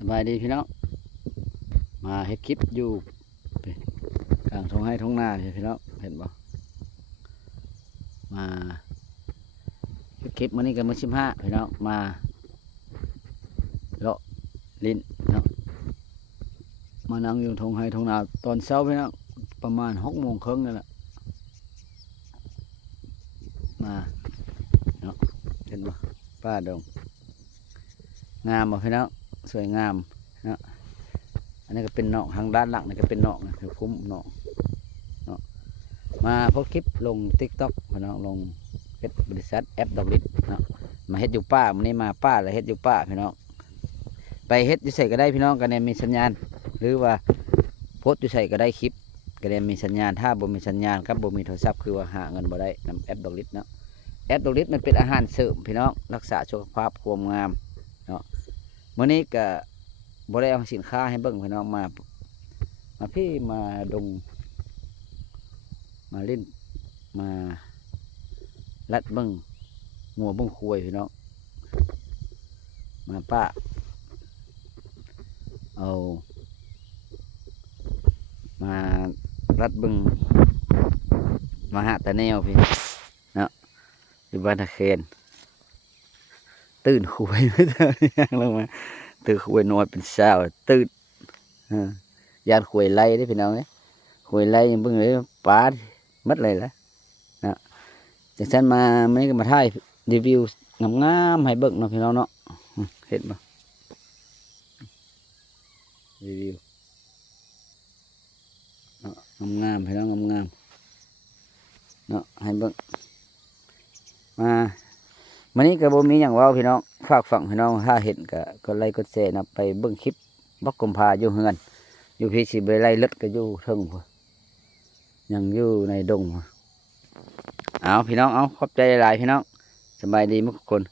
สบายดีพี่น้อง มาเฮ็ดคลิปอยู่กลางท้องให้ท้องนาพี่น้องเห็นบ่มาเฮ็ดคลิปมื้อนี้กันมื้อสิบห้าพี่น้องมาเลาะลิ้นเนาะมานั่งอยู่ท้องให้ท้องนาตอนเช้าพี่น้องประมาณหกโมงครึ่งนั่นแหละมาเนาะเห็นบ่ป้าดงงามบ่พี่น้อง สวยงามนะอันนี้ก็เป็นเนาะทางด้านหลังนี่ก็เป็นเนาะนะคือคุ้มเนาะเนาะมาโพสคลิปลงทิกต็อกพี่น้องลงเฮ็ดบริษัทแอปดอกลิศเนาะมาเฮ็ดอยู่ป้ามื้อนี้มาป้าแล้วเฮ็ดอยู่ป้าพี่น้องไปเฮ็ดอยู่ใส่ก็ได้พี่น้องก็ได้มีสัญญาณ หรือว่าโพสต์อยู่ใส่ก็ได้คลิปก็ได้มีสัญญาณถ้าบ่มีสัญญาณครับบ่มีโทรศัพท์คือว่าหาเงินบ่ได้นำแอปดอกลิศเนาะแอปดอกลิศมันเป็นอาหารเสริมพี่น้องรักษาสุขภาพความงาม มื่อนี้ก็บริเอาสินค้าให้เบิ่งพี่น้องมา มาพี่มาดง มาเล่นมาลัดเบิ่งงัวเบิ่งคุยพี่น้องมาป้าเอามารัดเบิ่งมาหาตะแนวพี่เนาะอยู่บ้านตะเคน ตื่นคุยไม่ได้ยังลงมาตื่นคุยนอนเป็นเช้าตื่นเออยานคุยไล่ได้พี่น้องเนี่ยคุยไล่ยังเบิ่งเลยปลามัดเลยละนะจากฉันมาไม่ก็มาถ่ายรีวิวงามๆให้เบิ่งเนาะพี่น้องเนาะเห็นปะรีวิวเนาะงามๆพี่น้องงามๆเนาะให้เบิ่งมา มันนี้ก็บ่มีอย่างว่าพี่น้องฝากฝังพี่น้องถ้าเห็นก็ก็ไล่กดแชร์นะไปเบิ่งคลิปบักกุมภาอยู่เฮือน อยู่พี่สิไปไล่เล็ดก็อยู่เทิงพุ่นยังอยู่ในดงเอาพี่น้องเอาขอบใจหลายพี่น้องสบายดีมุกคน